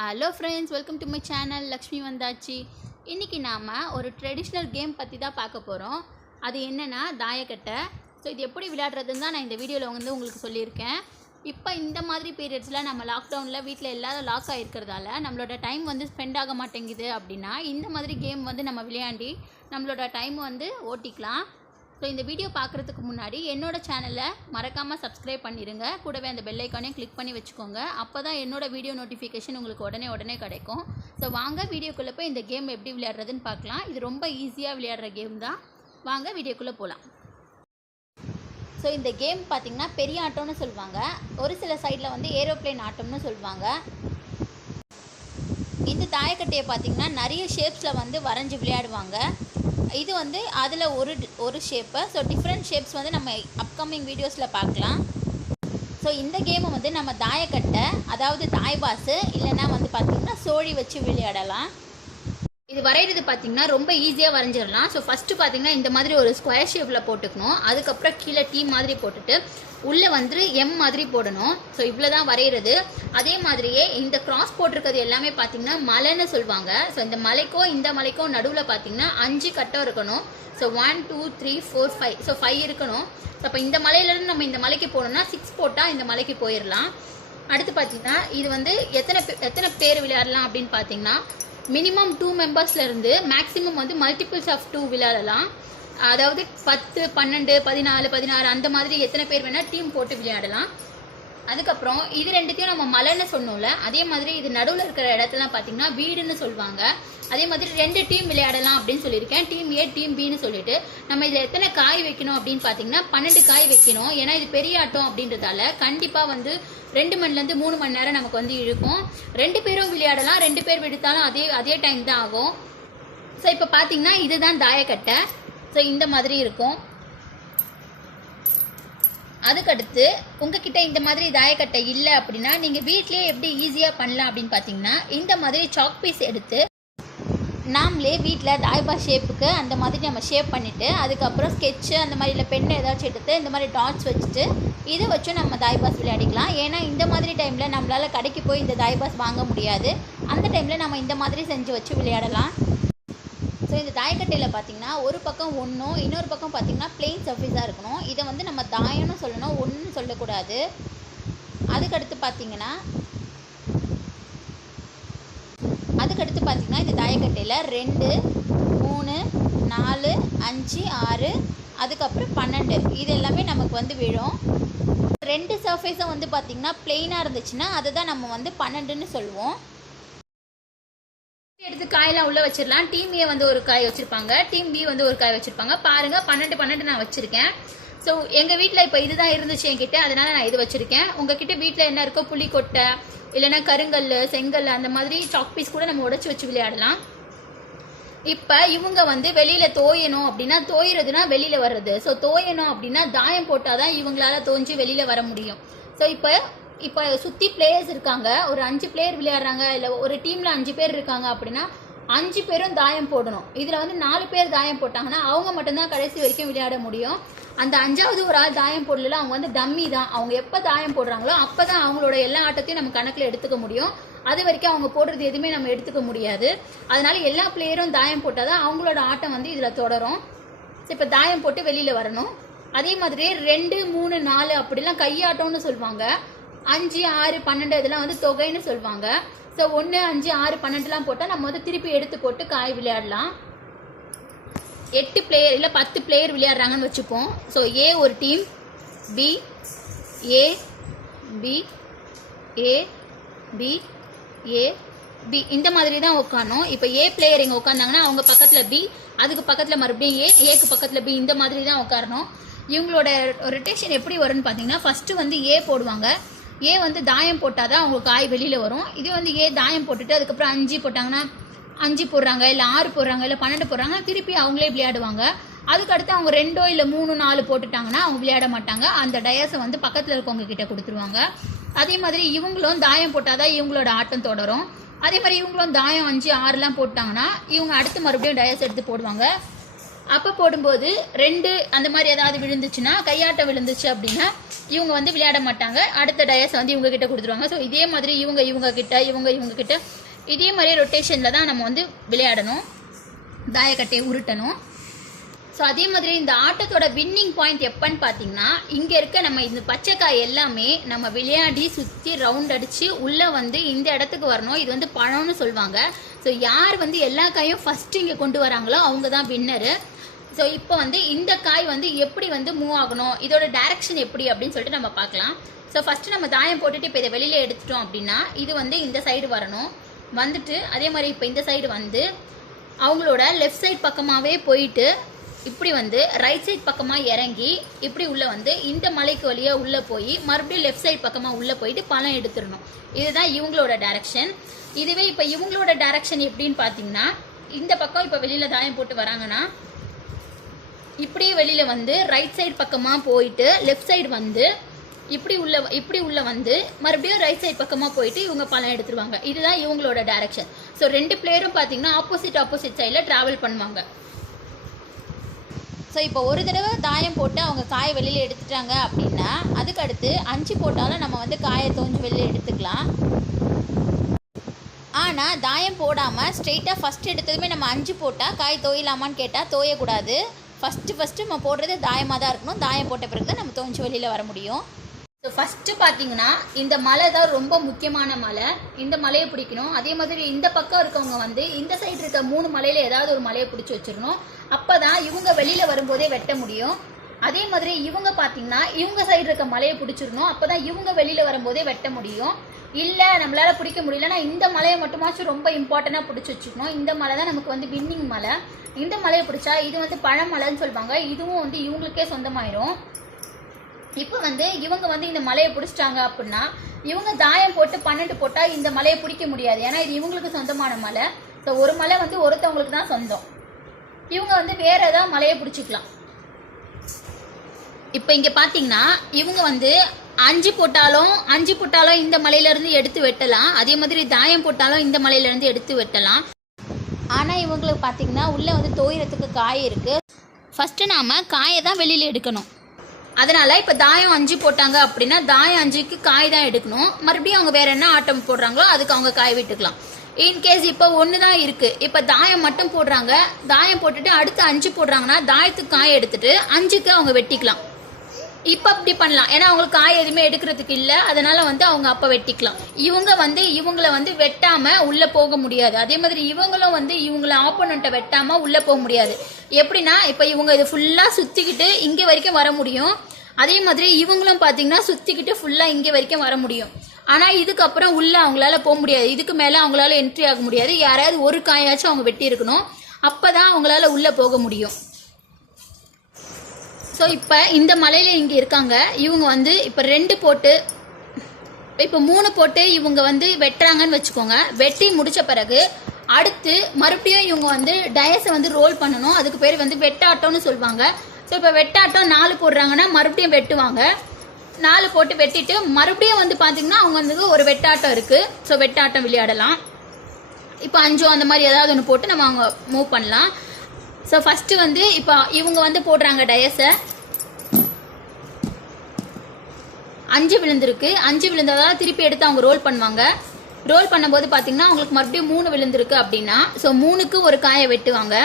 Hello friends, welcome to my channel. Lakshmi வந்தாச்சு. இன்றைக்கி நாம் ஒரு ட்ரெடிஷ்னல் கேம் பற்றி தான் பார்க்க போகிறோம். அது என்னென்னா தாயக்கட்டை. ஸோ இது எப்படி விளையாடுறதுன்னு தான் நான் இந்த வீடியோவில் வந்து உங்களுக்கு சொல்லியிருக்கேன். இப்போ இந்த மாதிரி பீரியட்ஸில் நம்ம லாக்டவுனில் வீட்டில் எல்லாரும் லாக் ஆகிருக்கிறதால நம்மளோட டைம் வந்து ஸ்பெண்ட் ஆக மாட்டேங்குது. அப்படின்னா இந்த மாதிரி கேம் வந்து நம்ம விளையாடி நம்மளோட டைம் வந்து ஓட்டிக்கலாம். ஸோ இந்த வீடியோ பார்க்குறதுக்கு முன்னாடி என்னோடய சேனலை மறக்காமல் சப்ஸ்கிரைப் பண்ணிடுங்க. கூடவே அந்த பெல் ஐக்கானையும் கிளிக் பண்ணி வச்சுக்கோங்க. அப்போ தான் என்னோடய வீடியோ நோட்டிஃபிகேஷன் உங்களுக்கு உடனே கிடைக்கும். ஸோ வாங்க வீடியோக்குள்ளே போய் இந்த கேம் எப்படி விளையாடுறதுன்னு பார்க்கலாம். இது ரொம்ப ஈஸியாக விளையாடுற கேம் தான். வாங்க வீடியோக்குள்ளே போகலாம். ஸோ இந்த கேம் பார்த்திங்கன்னா பெரிய ஆட்டம்னு சொல்லுவாங்க. ஒரு சில சைடில் வந்து ஏரோப்ளேன் ஆட்டம்னு சொல்லுவாங்க. இந்த தாயக்கட்டையை பார்த்திங்கன்னா நிறைய ஷேப்ஸில் வந்து வரைஞ்சி விளையாடுவாங்க. இது வந்து அதில் ஒரு ஷேப்பு. ஸோ டிஃப்ரெண்ட் ஷேப்ஸ் வந்து நம்ம அப்கமிங் வீடியோஸில் பார்க்கலாம். ஸோ இந்த கேமை வந்து நம்ம தாயக்கட்டை, அதாவது தாய்பாஸு, இல்லைன்னா வந்து பார்த்திங்கன்னா சோழி வச்சு விளையாடலாம். இது வரைகிறது பார்த்திங்கன்னா ரொம்ப ஈஸியாக வரைஞ்சிடலாம். ஸோ ஃபஸ்ட்டு பார்த்திங்கன்னா இந்த மாதிரி ஒரு ஸ்கொயர் ஷேப்பில் போட்டுக்கணும். அதுக்கப்புறம் கீழே டீ மாதிரி போட்டுட்டு உள்ளே வந்து எம் மாதிரி போடணும். ஸோ இவ்வளோ தான் வரைகிறது. அதே மாதிரியே இந்த கிராஸ் போட்டிருக்கிறது எல்லாமே பார்த்திங்கன்னா மலைன்னு சொல்லுவாங்க. ஸோ இந்த மலைக்கோ இந்த மலைக்கோ நடுவில் பார்த்திங்கன்னா 5 கட்டம் இருக்கணும். ஸோ 1 2 3 4 5. ஸோ 5 இருக்கணும். ஸோ அப்போ இந்த மலையிலேருந்து நம்ம இந்த மலைக்கு போனோம்னா 6 போட்டால் இந்த மலைக்கு போயிடலாம். அடுத்து பார்த்திங்கன்னா இது வந்து எத்தனை பேர் விளையாடலாம் அப்படின்னு பார்த்திங்கன்னா மினிமம் 2 மெம்பர்ஸ்லேருந்து மேக்ஸிமம் வந்து மல்டிபிள்ஸ் ஆஃப் 2 விளையாடலாம். அதாவது 10 12 14 16 அந்த மாதிரி எத்தனை பேர் வேணால் டீம் போட்டு விளையாடலாம். அதுக்கப்புறம் இது ரெண்டுத்தையும் நம்ம மலைன்னு சொன்னோம்ல, அதே மாதிரி இது நடுவில் இருக்கிற இடத்துலாம் பார்த்தீங்கன்னா வீடுன்னு சொல்லுவாங்க. அதே மாதிரி 2 டீம் விளையாடலாம் அப்படின்னு சொல்லியிருக்கேன். டீம் ஏ டீம் பின்னு சொல்லிட்டு நம்ம இதில் எத்தனை காய் வைக்கணும் அப்படின்னு பார்த்தீங்கன்னா 12 காய் வைக்கணும். ஏன்னா இது பெரிய ஆட்டம் அப்படின்றதால கண்டிப்பாக வந்து 2 மணிலேருந்து 3 மணி நேரம் நமக்கு வந்து இழுக்கும். 2 பேரும் விளையாடலாம். 2 பேர் விடுத்தாலும் அதே டைம் தான் ஆகும். ஸோ இப்போ பார்த்தீங்கன்னா இதுதான் தாயக்கட்டை. ஸோ இந்த மாதிரி இருக்கும். அதுக்கடுத்து உங்ககிட்ட இந்த மாதிரி தாயக்கட்டை இல்லை அப்படின்னா நீங்கள் வீட்லேயே எப்படி ஈஸியாக பண்ணலாம் அப்படின்னு பார்த்தீங்கன்னா இந்த மாதிரி சாக் பீஸ் எடுத்து நாமளே வீட்டில் தாய்பாஸ் ஷேப்புக்கு அந்த மாதிரி நம்ம ஷேப் பண்ணிவிட்டு அதுக்கப்புறம் ஸ்கெட்சு அந்த மாதிரி இல்லை பெண்ணை ஏதாச்சும் எடுத்து இந்த மாதிரி டாட்ஸ் வச்சுட்டு இதை வச்சு நம்ம தாய்பாஸ் விளையாடிக்கலாம். ஏன்னா இந்த மாதிரி டைமில் நம்மளால் கடைக்கு போய் இந்த தாய்பாஸ் வாங்க முடியாது. அந்த டைமில் நம்ம இந்த மாதிரி செஞ்சு வச்சு விளையாடலாம். ஸோ இந்த தாயக்கட்டையில் பார்த்திங்கன்னா ஒரு பக்கம் ஒன்றும் இன்னொரு பக்கம் பார்த்திங்கன்னா பிளெயின் சர்ஃபேஸாக இருக்கணும். இதை வந்து நம்ம தாயம்னு சொல்லணும், ஒன்றுன்னு சொல்லக்கூடாது. அதுக்கடுத்து பார்த்திங்கன்னா இந்த தாயக்கட்டையில் 2 3 4 5 6 அதுக்கப்புறம் 12 இது எல்லாமே நமக்கு வந்து விழும். 2 சர்ஃபேஸும் வந்து பார்த்திங்கன்னா பிளெயினாக இருந்துச்சுன்னா அதுதான் நம்ம வந்து 12ன்னு சொல்லுவோம். எடுத்து காயெல்லாம் உள்ள வச்சிடலாம். டீம் ஏ வந்து ஒரு காய் வச்சிருப்பாங்க, டீம் பி வந்து ஒரு காய் வச்சிருப்பாங்க. பாருங்க 12 நான் வச்சிருக்கேன். ஸோ எங்க வீட்டில் இப்போ இதுதான் இருந்துச்சு என்கிட்ட, அதனால நான் இது வச்சிருக்கேன். உங்ககிட்ட வீட்டில் என்ன இருக்கோ புளிக்கொட்டை இல்லைன்னா கருங்கல் செங்கல் அந்த மாதிரி சாக் பீஸ் கூட நம்ம உடைச்சு வச்சு விளையாடலாம். இப்போ இவங்க வந்து வெளியில தோயணும் அப்படின்னா தோயிறதுனா வெளியில வர்றது. ஸோ தோயணும் அப்படின்னா தாயம் போட்டாதான் இவங்களால தோஞ்சு வெளியில வர முடியும். ஸோ இப்போ சுற்றி பிளேயர்ஸ் இருக்காங்க. ஒரு 5 பிளேயர் விளையாடுறாங்க, இல்லை ஒரு டீமில் 5 பேர் இருக்காங்க அப்படின்னா 5 பேரும் தாயம் போடணும். இதில் வந்து 4 பேர் தாயம் போட்டாங்கன்னா அவங்க மட்டும்தான் கடைசி வரைக்கும் விளையாட முடியும். அந்த 5வது ஒரு ஆள் தாயம் போடல, அவங்க வந்து டம்மி தான். அவங்க எப்போ தாயம் போடுறாங்களோ அப்போ தான் அவங்களோட எல்லா ஆட்டத்தையும் நம்ம கணக்கில் எடுத்துக்க முடியும். அது வரைக்கும் அவங்க போடுறது எதுவுமே நம்ம எடுத்துக்க முடியாது. அதனால எல்லா பிளேயரும் தாயம் போட்டால் தான் அவங்களோட ஆட்டம் வந்து இதில் தொடரும். ஸோ இப்போ தாயம் போட்டு வெளியில் வரணும். அதே மாதிரியே 2 3 4 அப்படிலாம் கையாட்டம்னு சொல்லுவாங்க. 5 6 12 இதெல்லாம் வந்து தொகைன்னு சொல்லுவாங்க. ஸோ 1 5 6 12லாம் போட்டால் நம்ம வந்து திருப்பி எடுத்து போட்டு காய் விளையாடலாம். 8 பிளேயர் இல்லை 10 பிளேயர் விளையாடுறாங்கன்னு வச்சுப்போம். ஸோ ஏ ஒரு team, B A B A B A B இந்த மாதிரி தான் உட்காரணும். இப்போ ஏ பிளேயர் இங்கே உட்காந்தாங்கன்னா அவங்க பக்கத்தில் பி, அதுக்கு பக்கத்தில் மறுபடியும் ஏக்கு பக்கத்தில் பி, இந்த மாதிரி தான் உட்காரணும். இவங்களோட ரொட்டேஷன் எப்படி வரும்னு பார்த்தீங்கன்னா ஃபஸ்ட்டு வந்து ஏ போடுவாங்க. ஏ வந்து தாயம் போட்டால் தான் அவங்க காய் வெளியில் வரும். இது வந்து ஏ தாயம் போட்டுட்டு அதுக்கப்புறம் 5 போட்டாங்கன்னா 5 போடுறாங்க, இல்லை 6 போடுறாங்க, இல்லை 12 போடுறாங்கன்னா திருப்பி அவங்களே விளையாடுவாங்க. அதுக்கடுத்து அவங்க 2 இல்லை 3 4 போட்டுட்டாங்கன்னா அவங்க விளையாட மாட்டாங்க. அந்த டயஸை வந்து பக்கத்தில் இருக்கவங்க கிட்ட கொடுத்துருவாங்க. அதே மாதிரி இவங்களும் தாயம் போட்டால் தான் இவங்களோட ஆட்டம் தொடரும். அதே மாதிரி இவங்களும் தாயம் 5 6லாம் போட்டாங்கன்னா இவங்க அடுத்து மறுபடியும் டயஸ் எடுத்து போடுவாங்க. அப்போ போடும்போது 2 அந்த மாதிரி ஏதாவது விழுந்துச்சுன்னா, கையாட்டம் விழுந்துச்சு அப்படின்னா இவங்க வந்து விளையாட மாட்டாங்க. அடுத்த டயஸ் வந்து இவங்க கிட்ட கொடுத்துருவாங்க. ஸோ இதே மாதிரி இவங்க கிட்ட இதே மாதிரி ரொட்டேஷனில் தான் நம்ம வந்து விளையாடணும், தாயக்கட்டையை உருட்டணும். ஸோ அதே மாதிரி இந்த ஆட்டத்தோட வின்னிங் பாயிண்ட் எப்பன்னு பார்த்தீங்கன்னா, இங்கே இருக்க நம்ம இந்த பச்சைக்காய் எல்லாமே நம்ம விளையாடி சுற்றி ரவுண்ட் அடித்து உள்ளே வந்து இந்த இடத்துக்கு வரணும். இது வந்து பழம்னு சொல்லுவாங்க. ஸோ யார் வந்து எல்லா காயும் ஃபஸ்ட்டு இங்கே கொண்டு வராங்களோ அவங்க தான் வின்னரு. ஸோ இப்போ வந்து இந்த காய் வந்து எப்படி வந்து மூவ் ஆகணும், இதோட டைரக்ஷன் எப்படி அப்படின்னு சொல்லிட்டு நம்ம பார்க்கலாம். ஸோ ஃபஸ்ட்டு நம்ம தாயம் போட்டுட்டு இப்போ இதை வெளியில் எடுத்துட்டோம் அப்படின்னா இது வந்து இந்த சைடு வரணும். வந்துட்டு அதே மாதிரி இப்போ இந்த சைடு வந்து அவங்களோட லெஃப்ட் சைட் பக்கமாகவே போயிட்டு இப்படி வந்து ரைட் சைட் பக்கமாக இறங்கி இப்படி உள்ளே வந்து இந்த மலைக்கு வழியாக உள்ளே போய் மறுபடியும் லெஃப்ட் சைட் பக்கமாக உள்ளே போயிட்டு பழம் எடுத்துடணும். இதுதான் இவங்களோட டைரக்ஷன். இதுவே இப்போ இவங்களோட டைரக்ஷன் எப்படின்னு பார்த்தீங்கன்னா, இந்த பக்கம் இப்போ வெளியில் தாயம் போட்டு வராங்கன்னா இப்படியே வெளியில் வந்து ரைட் சைடு பக்கமாக போயிட்டு லெஃப்ட் சைடு வந்து இப்படி உள்ள வந்து மறுபடியும் ரைட் சைடு பக்கமாக போயிட்டு இவங்க பழம் எடுத்துருவாங்க. இதுதான் இவங்களோட டைரக்ஷன். ஸோ 2 பிளேயரும் பார்த்தீங்கன்னா ஆப்போசிட் சைடில் ட்ராவல் பண்ணுவாங்க. ஸோ இப்போ ஒரு தடவை தாயம் போட்டு அவங்க காயை வெளியில் எடுத்துட்டாங்க அப்படின்னா அதுக்கு அடுத்து 5 போட்டாலும் நம்ம வந்து காயை தோஞ்சு வெளியில் எடுத்துக்கலாம். ஆனால் தாயம் போடாமல் ஸ்ட்ரெயிட்டாக ஃபஸ்ட் எடுத்ததுமே நம்ம 5 போட்டால் காய் தோயலாமான்னு கேட்டால் தோயக்கூடாது. ஃபஸ்ட்டு நம்ம போடுறது தாயமாக தான் இருக்கணும். தாயம் போட்ட பிறகு தான் நம்ம தோஞ்சு வெளியில் வர முடியும். ஸோ ஃபஸ்ட்டு பார்த்தீங்கன்னா இந்த மலை தான் ரொம்ப முக்கியமான மலை. இந்த மலையை பிடிக்கணும். அதே மாதிரி இந்த பக்கம் இருக்கவங்க வந்து இந்த சைடு இருக்க 3 மலையில் ஏதாவது ஒரு மலையை பிடிச்சி வச்சிடணும். அப்போ தான் இவங்க வெளியில் வரும்போதே வெட்ட முடியும். அதே மாதிரி இவங்க பார்த்தீங்கன்னா இவங்க சைடு இருக்க மலையை பிடிச்சிடணும். அப்போ தான் இவங்க வெளியில் வரும்போதே வெட்ட முடியும். இல்லை நம்மளால் பிடிக்க முடியலன்னா இந்த மலையை மட்டுமாச்சும் ரொம்ப இம்பார்ட்டண்ட்டாக பிடிச்சி வச்சுக்கணும். இந்த மலை தான் நமக்கு வந்து வின்னிங் மலை. இந்த மலையை பிடிச்சா இது வந்து பழமலைன்னு சொல்லுவாங்க. இதுவும் வந்து இவங்களுக்கே சொந்தமாயிரும். இப்போ வந்து இவங்க வந்து இந்த மலையை பிடிச்சிட்டாங்க அப்படின்னா இவங்க தாயம் போட்டு 12 போட்டால் இந்த மலையை பிடிக்க முடியாது. ஏன்னா இது இவங்களுக்கு சொந்தமான மலை. ஸோ ஒரு மலை வந்து ஒருத்தவங்களுக்கு தான் சொந்தம். இவங்க வந்து வேற ஏதாவது மலையை பிடிச்சிக்கலாம். இப்போ இங்கே பார்த்தீங்கன்னா இவங்க வந்து 5 போட்டாலும் இந்த மலையிலேருந்து எடுத்து வெட்டலாம். அதே மாதிரி தாயம் போட்டாலும் இந்த மலையிலேருந்து எடுத்து வெட்டலாம். ஆனால் இவங்களுக்கு பார்த்தீங்கன்னா உள்ளே வந்து தோயிறதுக்கு காய் இருக்குது. ஃபஸ்ட்டு நாம் காயை தான் வெளியில் எடுக்கணும். அதனால் இப்போ தாயம் 5 போட்டாங்க அப்படின்னா தாயம் 5க்கு காய் தான் எடுக்கணும். மறுபடியும் அவங்க வேறு என்ன ஆட்டம் போடுறாங்களோ அதுக்கு அவங்க காய் விட்டுக்கலாம். இன்கேஸ் இப்போ 1 தான் இருக்குது, இப்போ தாயம் மட்டும் போடுறாங்க, தாயம் போட்டுட்டு அடுத்து 5 போடுறாங்கன்னா தாயத்துக்கு காய் எடுத்துட்டு 5க்கு அவங்க வெட்டிக்கலாம். இப்போ அப்படி பண்ணலாம். ஏன்னா அவங்களுக்கு காய் எதுவுமே எடுக்கிறதுக்கு இல்லை. அதனால வந்து அவங்க அப்போ வெட்டிக்கலாம். இவங்கள வந்து வெட்டாமல் உள்ளே போக முடியாது. அதே மாதிரி இவங்களும் வந்து இவங்கள ஆப்போனண்ட்டை வெட்டாமல் உள்ளே போக முடியாது. எப்படின்னா இப்போ இவங்க இது ஃபுல்லாக சுற்றிக்கிட்டு இங்கே வரைக்கும் வர முடியும். அதே மாதிரி இவங்களும் பார்த்தீங்கன்னா சுற்றிக்கிட்டு ஃபுல்லாக இங்கே வரைக்கும் வர முடியும். ஆனால் இதுக்கப்புறம் உள்ளே அவங்களால போக முடியாது. இதுக்கு மேலே அவங்களால என்ட்ரி ஆக முடியாது. யாராவது ஒரு காயாச்சும் அவங்க வெட்டி இருக்கணும். அப்போ தான் அவங்களால உள்ளே போக முடியும். ஸோ இப்போ இந்த மலையில் இங்கே இருக்காங்க. இவங்க வந்து இப்போ 2 போட்டு இப்போ 3 போட்டு இவங்க வந்து வெட்டுறாங்கன்னு வச்சுக்கோங்க. வெட்டி முடித்த பிறகு அடுத்து மறுபடியும் இவங்க வந்து டயஸை வந்து ரோல் பண்ணணும். அதுக்கு பேர் வந்து வெட்டாட்டம்னு சொல்லுவாங்க. ஸோ இப்போ வெட்டாட்டம் 4 போடுறாங்கன்னா மறுபடியும் வெட்டுவாங்க. 4 போட்டு வெட்டிட்டு மறுபடியும் வந்து பார்த்தீங்கன்னா அவங்க வந்து ஒரு வெட்டாட்டம் இருக்குது. ஸோ வெட்டாட்டம் விளையாடலாம். இப்போ 5 அந்த மாதிரி ஏதாவது ஒன்று போட்டு நம்ம அவங்க மூவ் பண்ணலாம். ஸோ ஃபஸ்ட்டு வந்து இப்போ இவங்க வந்து போடுறாங்க டயஸை. 5 விழுந்திருக்கு. 5 விழுந்ததால் திருப்பி எடுத்து அவங்க ரோல் பண்ணுவாங்க. ரோல் பண்ணும்போது பார்த்தீங்கன்னா அவங்களுக்கு மறுபடியும் 3 விழுந்திருக்கு அப்படின்னா ஸோ 3க்கு ஒரு காயை வெட்டுவாங்க.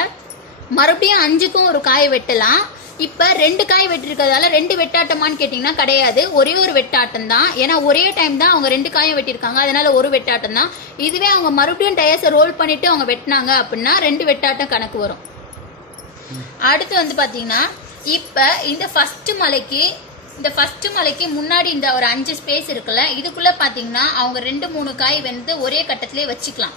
மறுபடியும் 5க்கும் ஒரு காயை வெட்டலாம். இப்போ 2 காய் வெட்டிருக்கிறதால 2 வெட்டாட்டமான்னு கேட்டிங்கன்னா கிடையாது, ஒரே ஒரு வெட்டாட்டம் தான். ஏன்னா ஒரே டைம் தான் அவங்க 2 காயும் வெட்டியிருக்காங்க. அதனால ஒரு வெட்டாட்டம் தான். இதுவே அவங்க மறுபடியும் டயஸை ரோல் பண்ணிட்டு அவங்க வெட்டினாங்க அப்படின்னா 2 வெட்டாட்டம் கணக்கு வரும். அடுத்து வந்து பார்த்தீங்கன்னா இப்போ இந்த ஃபர்ஸ்ட் மலைக்கு முன்னாடி இந்த ஒரு 5 ஸ்பேஸ் இருக்குல்ல, இதுக்குள்ளே பார்த்தீங்கன்னா அவங்க 2-3 காய் வந்து ஒரே கட்டத்திலே வச்சுக்கலாம்.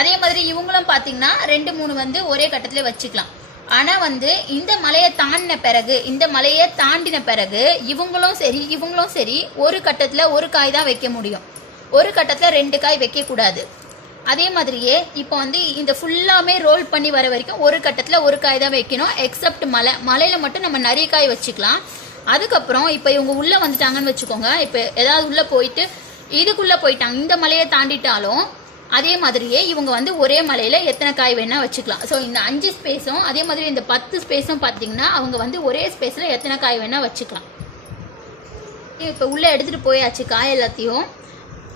அதே மாதிரி இவங்களும் பார்த்தீங்கன்னா 2-3 வந்து ஒரே கட்டத்திலே வச்சுக்கலாம். ஆனால் வந்து இந்த மலையை தாண்டின பிறகு இவங்களும் சரி ஒரு கட்டத்தில் ஒரு காய் தான் வைக்க முடியும். ஒரு கட்டத்தில் 2 காய் வைக்கக்கூடாது. அதே மாதிரியே இப்போ வந்து இந்த ஃபுல்லாமே ரோல் பண்ணி வர வரைக்கும் ஒரு கட்டத்தில் ஒரு காய் தான் வைக்கணும். எக்ஸப்ட் மலையில் மட்டும் நம்ம நிறைய காய் வச்சுக்கலாம். அதுக்கப்புறம் இப்போ இவங்க உள்ளே வந்துட்டாங்கன்னு வச்சுக்கோங்க. இப்போ ஏதாவது உள்ளே போயிட்டு இதுக்குள்ளே போயிட்டாங்க, இந்த மலையை தாண்டிட்டாலும் அதே மாதிரியே இவங்க வந்து ஒரே மலையில எத்தனை காய் வேணா வச்சுக்கலாம். ஸோ இந்த 5 ஸ்பேஸும் அதே மாதிரி இந்த 10 ஸ்பேஸும் பார்த்தீங்கன்னா அவங்க வந்து ஒரே ஸ்பேஸ்ல எத்தனை காய் வேணா வச்சுக்கலாம். இப்போ உள்ள எடுத்துட்டு போயாச்சு காய் எல்லாத்தையும்.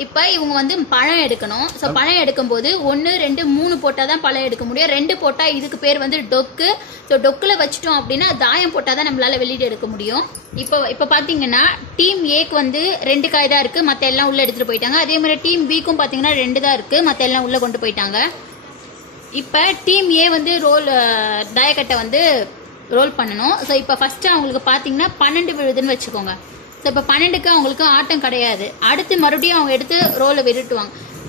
இப்போ இவங்க வந்து பழம் எடுக்கணும். ஸோ பழம் எடுக்கும்போது 1 2 3 போட்டால் தான் பழம் எடுக்க முடியும். 2 போட்டால் இதுக்கு பேர் வந்து டொக்கு. ஸோ டொக்கில் வச்சுட்டோம் அப்படின்னா தாயம் போட்டால் தான் நம்மளால வெளியிட எடுக்க முடியும். இப்போ பார்த்தீங்கன்னா டீம் ஏக்கு வந்து 2 காய் தான் இருக்குது, மற்ற எல்லாம் உள்ளே எடுத்துகிட்டு போயிட்டாங்க. அதே மாதிரி டீம் பிக்கும் பார்த்தீங்கன்னா 2 தான் இருக்குது, மற்ற எல்லாம் உள்ளே கொண்டு போயிட்டாங்க. இப்போ டீம் ஏ வந்து தாயக்கட்டை வந்து ரோல் பண்ணணும். ஸோ இப்போ ஃபஸ்ட்டு அவங்களுக்கு பார்த்தீங்கன்னா 12 விழுதுன்னு வச்சுக்கோங்க. ஸோ இப்போ 12க்கு அவங்களுக்கு ஆட்டம் கிடையாது. அடுத்து மறுபடியும் அவங்க எடுத்து ரோலை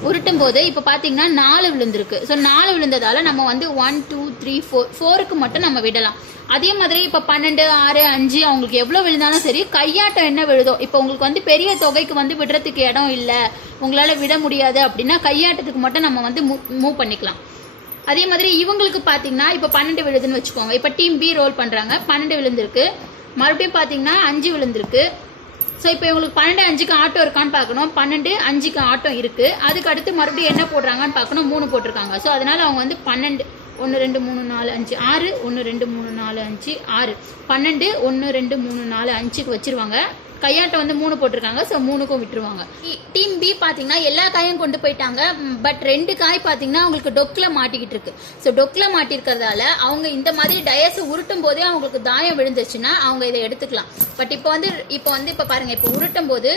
உருட்டும் போது இப்போ பார்த்தீங்கன்னா 4 விழுந்திருக்கு. ஸோ 4 விழுந்ததால நம்ம வந்து 1 2 3 4க்கு மட்டும் நம்ம விடலாம். அதே மாதிரி இப்போ 12 6 5 அவங்களுக்கு எவ்வளோ விழுந்தாலும் சரி, கையாட்டம் என்ன விழுதோ, இப்போ உங்களுக்கு வந்து பெரிய தொகைக்கு வந்து விடுறதுக்கு இடம் இல்லை, உங்களால் விட முடியாது அப்படின்னா கையாட்டத்துக்கு மட்டும் நம்ம வந்து மூவ் பண்ணிக்கலாம். அதே மாதிரி இவங்களுக்கு பார்த்தீங்கன்னா இப்போ 12 விழுதுன்னு வச்சுக்கோங்க. இப்போ டீம் பி ரோல் பண்ணுறாங்க, 12 விழுந்திருக்கு. மறுபடியும் பார்த்தீங்கன்னா 5 விழுந்திருக்கு. ஸோ இப்போ இவங்களுக்கு 12 5க்கு ஆட்டோ இருக்கான்னு பார்க்கணும். 12 5க்கு ஆட்டோ இருக்கு. அதுக்கு அடுத்து மறுபடியும் என்ன போடுறாங்கன்னு பார்க்கணும். 3 போட்டிருக்காங்க. ஸோ அதனால அவங்க வந்து 12 1 2 3 4 5 6 1 2 3 4 5 6 12 1 2 3 4 5க்கு வச்சிருவாங்க. கையாட்டம் வந்து 3 போட்டிருக்காங்க. ஸோ 3க்கும் விட்டுருவாங்க. டீம் பி பார்த்தீங்கன்னா எல்லா காயும் கொண்டு போயிட்டாங்க. பட் 2 காய் பார்த்தீங்கன்னா அவங்களுக்கு டொக்கில் மாட்டிக்கிட்டு இருக்கு. ஸோ டொக்கில் மாட்டிருக்கிறதால அவங்க இந்த மாதிரி டயஸை உருட்டும் போதே அவங்களுக்கு தாயம் விழுந்துச்சுன்னா அவங்க இதை எடுத்துக்கலாம். பட் இப்போ பாருங்க, இப்போ உருட்டும் போது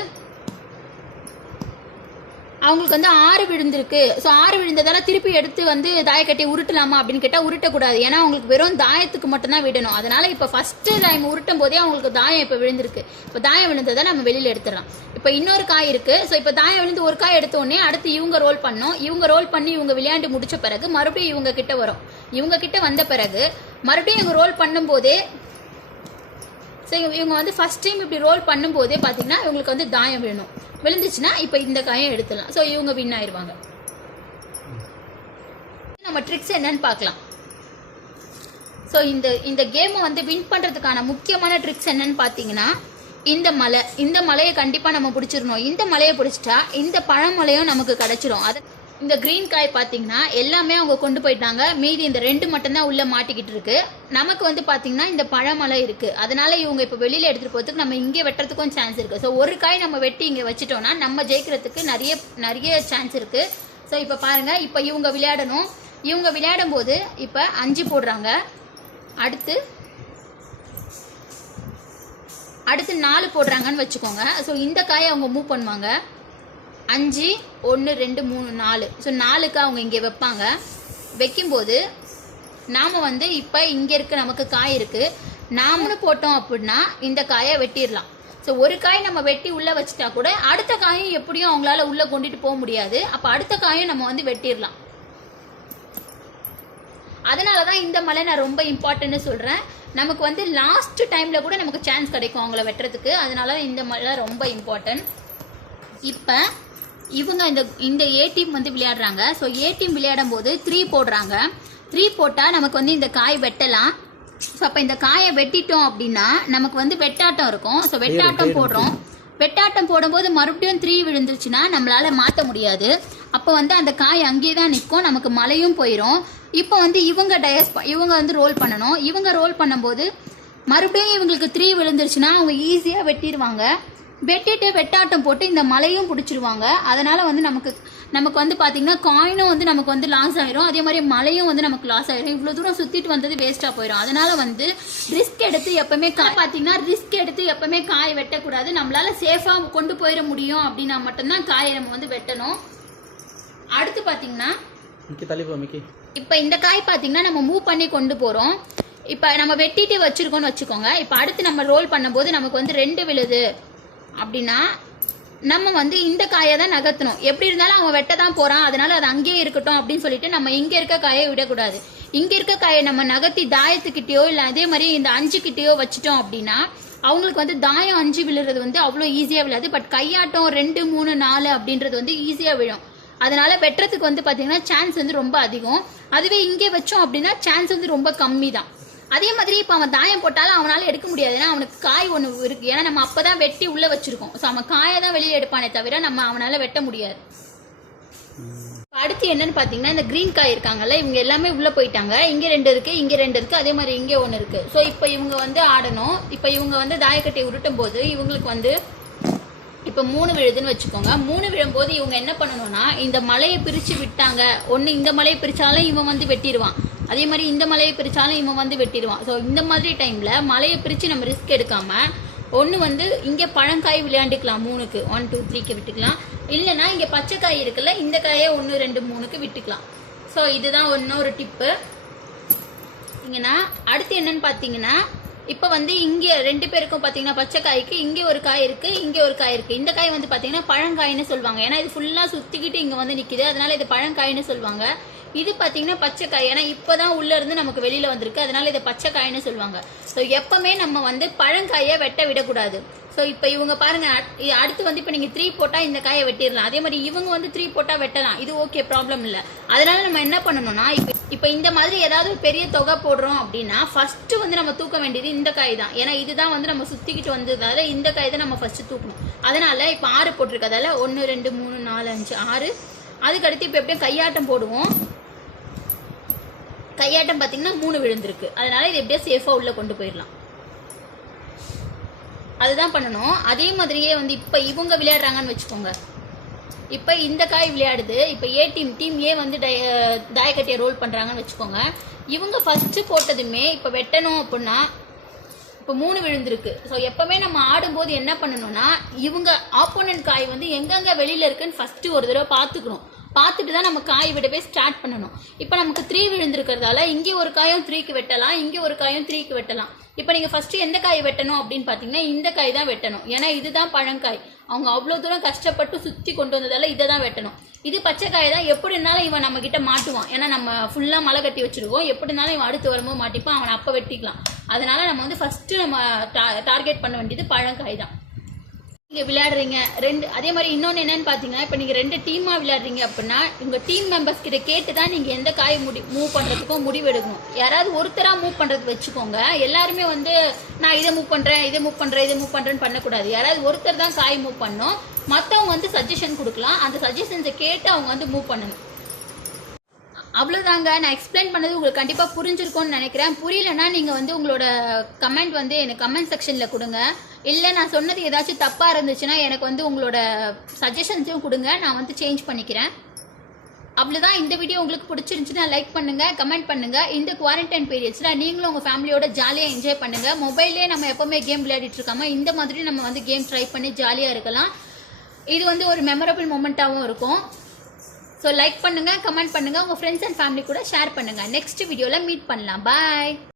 அவங்களுக்கு வந்து 6 விழுந்திருக்கு. ஸோ 6 விழுந்ததால திருப்பி எடுத்து வந்து தாயக்கட்டி உருட்டலாமா அப்படின்னு கேட்டால் உருட்டக்கூடாது. ஏன்னா அவங்களுக்கு வெறும் தாயத்துக்கு மட்டும்தான் விடணும். அதனால இப்போ ஃபர்ஸ்ட் டைம் உருட்டும் போதே அவங்களுக்கு தாயம் இப்போ விழுந்திருக்கு. இப்போ தாயம் விழுந்ததை நம்ம வெளியில் எடுத்துடலாம். இப்போ இன்னொரு காய் இருக்கு. ஸோ இப்போ தாயம் விழுந்து ஒரு காய் எடுத்தோடனே அடுத்து இவங்க ரோல் பண்ணோம். இவங்க ரோல் பண்ணி இவங்க விளையாண்டு முடிச்ச பிறகு மறுபடியும் இவங்க கிட்ட வரும். இவங்க கிட்ட வந்த பிறகு மறுபடியும் இவங்க ரோல் பண்ணும் போதே, ஸோ இவங்க வந்து ஃபர்ஸ்ட் டைம் இப்படி ரோல் பண்ணும் போதே பார்த்தீங்கன்னா இவங்களுக்கு வந்து தாயம் விழணும். விழுந்துச்சுன்னா இப்போ இந்த காயம் எடுத்துடலாம். ஸோ இவங்க வின் ஆயிடுவாங்க. நம்ம ட்ரிக்ஸ் என்னன்னு பார்க்கலாம். ஸோ இந்த கேமை வந்து வின் பண்ணுறதுக்கான முக்கியமான ட்ரிக்ஸ் என்னன்னு பார்த்தீங்கன்னா, இந்த மலையை கண்டிப்பாக நம்ம பிடிச்சிடணும். இந்த மலையை பிடிச்சிட்டா இந்த பழமலையும் நமக்கு கிடைச்சிரும். அது இந்த கிரீன் காய் பார்த்தீங்கன்னா எல்லாமே அவங்க கொண்டு போயிட்டாங்க. மீதி இந்த 2 மட்டும்தான் உள்ள மாட்டிக்கிட்டு இருக்கு. நமக்கு வந்து பார்த்தீங்கன்னா இந்த பழமலை இருக்கு. அதனால இவங்க இப்போ வெளியில எடுத்துட்டு போறதுக்கு நம்ம இங்கே வெட்டுறதுக்கும் சான்ஸ் இருக்கு. ஸோ ஒரு காய் நம்ம வெட்டி இங்கே வச்சுட்டோம்னா நம்ம ஜெயிக்கிறதுக்கு நிறைய சான்ஸ் இருக்கு. ஸோ இப்போ பாருங்க, இப்போ இவங்க விளையாடணும். இவங்க விளையாடும் போது இப்போ 5 போடுறாங்க. அடுத்து 4 போடுறாங்கன்னு வச்சுக்கோங்க. ஸோ இந்த காயை அவங்க மூவ் பண்ணுவாங்க. 5 1 2 3 4. ஸோ 4க்கு அவங்க இங்கே வைப்பாங்க. வைக்கும்போது நாம் வந்து இப்போ இங்கே இருக்க நமக்கு காய் இருக்கு. நாம போட்டோம் அப்படின்னா இந்த காயை வெட்டிடலாம். ஸோ ஒரு காய் நம்ம வெட்டி உள்ளே வச்சுட்டா கூட அடுத்த காயும் எப்படியும் அவங்களால உள்ளே கொண்டுட்டு போக முடியாது. அப்போ அடுத்த காயும் நம்ம வந்து வெட்டிடலாம். அதனால தான் இந்த மலை நான் ரொம்ப இம்பார்ட்டன்ட்னு சொல்கிறேன். நமக்கு வந்து லாஸ்ட் டைமில் கூட நமக்கு சான்ஸ் கிடைக்கும் அவங்கள வெட்டுறதுக்கு. அதனால இந்த மலை ரொம்ப இம்பார்ட்டன்ட். இப்போ இவங்க இந்த ஏ டீம் வந்து விளையாடுறாங்க. ஸோ ஏ டீம் விளையாடும் போது 3 போடுறாங்க. 3 போட்டால் நமக்கு வந்து இந்த காய் வெட்டலாம். ஸோ அப்போ இந்த காயை வெட்டிட்டோம் அப்படின்னா நமக்கு வந்து வெட்டாட்டம் இருக்கும். ஸோ வெட்டாட்டம் போடுறோம். வெட்டாட்டம் போடும்போது மறுபடியும் 3 விழுந்துருச்சுன்னா நம்மளால மாற்ற முடியாது. அப்போ வந்து அந்த காய் அங்கேயே தான் நிற்கும், நமக்கு மலையும் போயிடும். இப்போ வந்து இவங்க வந்து ரோல் பண்ணணும். இவங்க ரோல் பண்ணும்போது மறுபடியும் இவங்களுக்கு 3 விழுந்துருச்சுன்னா அவங்க ஈஸியாக வெட்டிடுவாங்க. வெட்டிட்டு வெட்டாட்டம் போட்டு இந்த மலையும் பிடிச்சிருவாங்க. அதனால வந்து நமக்கு வந்து பார்த்தீங்கன்னா காயினும் வந்து நமக்கு வந்து லாஸ் ஆயிரும். அதே மாதிரி மலையும் வந்து நமக்கு லாஸ் ஆயிரும். இவ்வளோ தூரம் சுற்றிட்டு வந்தது வேஸ்ட்டாக போயிடும். அதனால வந்து ரிஸ்க் எடுத்து எப்பவுமே காய் வெட்டக்கூடாது. நம்மளால சேஃபாக கொண்டு போயிட முடியும் அப்படின்னா மட்டும்தான் காயை நம்ம வந்து வெட்டணும். அடுத்து பார்த்தீங்கன்னா இப்போ இந்த காய் பார்த்தீங்கன்னா நம்ம மூவ் பண்ணி கொண்டு போகிறோம். இப்போ நம்ம வெட்டிட்டு வச்சிருக்கோம்னு வச்சுக்கோங்க. இப்போ அடுத்து நம்ம ரோல் பண்ணும்போது நமக்கு வந்து 2 விழுது அப்படின்னா நம்ம வந்து இந்த காயை தான் நகர்த்தணும். எப்படி இருந்தாலும் அவன் வெட்ட தான் போறான், அதனால அது அங்கேயே இருக்கட்டும் அப்படின்னு சொல்லிட்டு நம்ம இங்க இருக்க காயை விடக்கூடாது. இங்க இருக்க காயை நம்ம நகர்த்தி தாயத்துக்கிட்டயோ இல்லை அதே மாதிரி இந்த 5 கிட்டயோ வச்சுட்டோம் அப்படின்னா அவங்களுக்கு வந்து தாயம் 5 விழுறது வந்து அவ்வளோ ஈஸியாக விழாது. பட் கையாட்டம் 2 3 4 அப்படின்றது வந்து ஈஸியாக விழும். அதனால வெட்டுறதுக்கு வந்து பார்த்தீங்கன்னா சான்ஸ் வந்து ரொம்ப அதிகம். அதுவே இங்கே வச்சோம் அப்படின்னா சான்ஸ் வந்து ரொம்ப கம்மி தான். அதே மாதிரி இப்போ அவன் தாயம் போட்டாலும் அவனால எடுக்க முடியாது. ஏன்னா அவனுக்கு காய் ஒன்று இருக்கு. ஏன்னா நம்ம அப்பதான் வெட்டி உள்ள வச்சிருக்கோம். ஸோ அவன் காயை தான் வெளியே எடுப்பானே தவிர நம்ம அவனால வெட்ட முடியாது. அடுத்து என்னன்னு பாத்தீங்கன்னா இந்த கிரீன் காய் இருக்காங்கல்ல, இவங்க எல்லாமே உள்ள போயிட்டாங்க. இங்க 2 இருக்கு, இங்க 2 இருக்கு, அதே மாதிரி இங்க 1 இருக்கு. ஸோ இப்போ இவங்க வந்து ஆடணும். இப்போ இவங்க வந்து தாயக்கட்டையை உருட்டும் போது இவங்களுக்கு வந்து இப்போ 3 விழுதுன்னு வச்சுக்கோங்க. 3 விழும்போது இவங்க என்ன பண்ணணும்னா இந்த மலையை பிரிச்சு விட்டாங்க. ஒன்று இந்த மலையை பிரிச்சாலும் இவன் வந்து வெட்டிடுவான், அதே மாதிரி இந்த மலையை பிரிச்சாலும் இவன் வந்து வெட்டிடுவான். ஸோ இந்த மாதிரி டைம்ல மலையை பிரிச்சு நம்ம ரிஸ்க் எடுக்காம ஒன்று வந்து இங்கே பழங்காய் விளையாண்டுக்கலாம், 3க்கு 1 2 3க்கு விட்டுக்கலாம். இல்லைன்னா இங்கே பச்சை காய் இருக்குல்ல, இந்த காயை 1 2 3க்கு விட்டுக்கலாம். ஸோ இதுதான் இன்னொரு டிப்பு. இங்கன்னா அடுத்து என்னன்னு பார்த்தீங்கன்னா இப்போ வந்து இங்கே 2 பேருக்கும் பார்த்தீங்கன்னா பச்சை காய்க்கு இங்கே ஒரு காய் இருக்கு, இங்கே ஒரு காய் இருக்கு. இந்த காய் வந்து பார்த்தீங்கன்னா பழங்காய்னு சொல்லுவாங்க, ஏன்னா இது ஃபுல்லாக சுற்றிக்கிட்டு இங்கே வந்து நிற்கிது, அதனால இது பழங்காய்னு சொல்லுவாங்க. இது பார்த்தீங்கன்னா பச்சை காய், ஏன்னா இப்போதான் உள்ள இருந்து நமக்கு வெளியில வந்திருக்கு, அதனால இதை பச்சை காய்னு சொல்லுவாங்க. ஸோ எப்பவுமே நம்ம வந்து பழங்காயை வெட்ட விடக்கூடாது. ஸோ இப்போ இவங்க பாருங்க, அடுத்து வந்து இப்போ நீங்க 3 போட்டா இந்த காயை வெட்டிடலாம், அதே மாதிரி இவங்க வந்து 3 போட்டா வெட்டலாம், இது ஓகே, ப்ராப்ளம் இல்லை. அதனால நம்ம என்ன பண்ணணும்னா இப்போ இந்த மாதிரி ஏதாவது ஒரு பெரிய தொகை போடுறோம் அப்படின்னா ஃபர்ஸ்ட் வந்து நம்ம தூக்க வேண்டியது இந்த காய் தான், ஏன்னா இதுதான் வந்து நம்ம சுத்திக்கிட்டு வந்ததால இந்த காய் தான் நம்ம ஃபர்ஸ்ட் தூக்கணும். அதனால இப்போ 6 போட்டிருக்கதால 1 2 3 4 5 6. அதுக்கடுத்து இப்போ எப்படியும் கையாட்டம் போடுவோம். கையாட்டம் பார்த்தீங்கன்னா 3 விழுந்திருக்கு, அதனால இது எப்படியே சேஃபா உள்ள கொண்டு போயிடலாம். அதுதான் பண்ணணும். அதே மாதிரியே வந்து இப்போ இவங்க விளையாடுறாங்கன்னு வச்சுக்கோங்க. இப்போ இந்த காய் விளையாடுது, இப்போ டீம் ஏ வந்து தாயக்கட்டையை ரோல் பண்றாங்கன்னு வச்சுக்கோங்க. இவங்க ஃபர்ஸ்ட் போட்டதுமே இப்போ வெட்டணும் அப்படின்னா இப்போ 3 விழுந்திருக்கு. ஸோ எப்பவுமே நம்ம ஆடும்போது என்ன பண்ணணும்னா இவங்க ஆப்போனன்ட் காய் வந்து எங்கெங்க வெளியில இருக்குன்னு ஃபர்ஸ்ட் ஒரு தடவை பார்த்துக்கணும். பார்த்துட்டு தான் நம்ம காய் விடவே ஸ்டார்ட் பண்ணணும். இப்போ நமக்கு 3 விழுந்திருக்கிறதால இங்கே ஒரு காயும் 3க்கு வெட்டலாம், இங்கே ஒரு காயும் 3க்கு வெட்டலாம். இப்போ நீங்க ஃபர்ஸ்ட் எந்த காய் வெட்டணும் அப்படின்னு பாத்தீங்கன்னா இந்த காய் தான் வெட்டணும், ஏன்னா இதுதான் பழங்காய். அவங்க அவ்வளவு தூரம் கஷ்டப்பட்டு சுத்தி கொண்டு வந்ததால இதை தான் வெட்டணும். இது பச்சை காய் தான், எப்படி இருந்தாலும் இவன் நம்ம கிட்ட மாட்டுவான், ஏன்னா நம்ம ஃபுல்லா மலை கட்டி வச்சிருக்கோம், எப்படி இருந்தாலும் இவன் அடுத்து வரும்போது மாட்டிப்பான், அவனை அப்ப வெட்டிக்கலாம். அதனால நம்ம வந்து ஃபர்ஸ்ட் நம்ம டார்கெட் பண்ண வேண்டியது பழங்காய் தான். நீங்க விளையாடுறீங்க அதே மாதிரி இன்னொன்னு என்னன்னு பாத்தீங்கன்னா இப்போ நீங்க 2 டீமா விளையாடுறீங்க அப்படின்னா உங்க டீம் மெம்பர்ஸ் கிட்ட கேட்டு தான் நீங்க எந்த காய் மூவ் பண்றதுக்கும் முடிவு எடுக்கணும். யாராவது ஒருத்தரா மூவ் பண்றதுக்கு வச்சுக்கோங்க. எல்லாருமே வந்து நான் இதை மூவ் பண்றேன், இதை மூவ் பண்றேன், இதை மூவ் பண்றேன்னு பண்ணக்கூடாது. யாராவது ஒருத்தர் தான் காய் மூவ் பண்ணணும், மற்றவங்க வந்து சஜஷன் கொடுக்கலாம், அந்த சஜஷன்ஸை கேட்டு அவங்க வந்து மூவ் பண்ணணும். அவ்வளோதாங்க. நான் எக்ஸ்பிளைன் பண்ணது உங்களுக்கு கண்டிப்பாக புரிஞ்சிருக்கும்னு நினைக்கிறேன். புரியலன்னா நீங்கள் வந்து உங்களோட கமெண்ட் வந்து எனக்கு கமெண்ட் செக்ஷனில் கொடுங்க. இல்லை நான் சொன்னது ஏதாச்சும் தப்பாக இருந்துச்சுன்னா எனக்கு வந்து உங்களோட சஜஷன்ஸும் கொடுங்க, நான் வந்து சேஞ்ச் பண்ணிக்கிறேன். அவ்வளோதான். இந்த வீடியோ உங்களுக்கு பிடிச்சிருந்துச்சுன்னா லைக் பண்ணுங்க, கமெண்ட் பண்ணுங்க. இந்த குவாரண்டைன் பீரியட்ஸில் நீங்களும் உங்கள் ஃபேமிலியோட ஜாலியாக என்ஜாய் பண்ணுங்க. மொபைல்லே நம்ம எப்பவுமே கேம் விளையாடிட்டு இருக்காம இந்த மாதிரி நம்ம வந்து கேம் ட்ரை பண்ணி ஜாலியாக இருக்கலாம். இது வந்து ஒரு மெமரபிள் மூமெண்ட்டாகவும் இருக்கும். ஸோ லைக் பண்ணுங்க, கமெண்ட் பண்ணுங்க, உங்க ஃப்ரெண்ட்ஸ் அண்ட் ஃபேமிலி கூட ஷேர் பண்ணுங்க. நெக்ஸ்ட் வீடியோவில் மீட் பண்ணலாம். பாய்.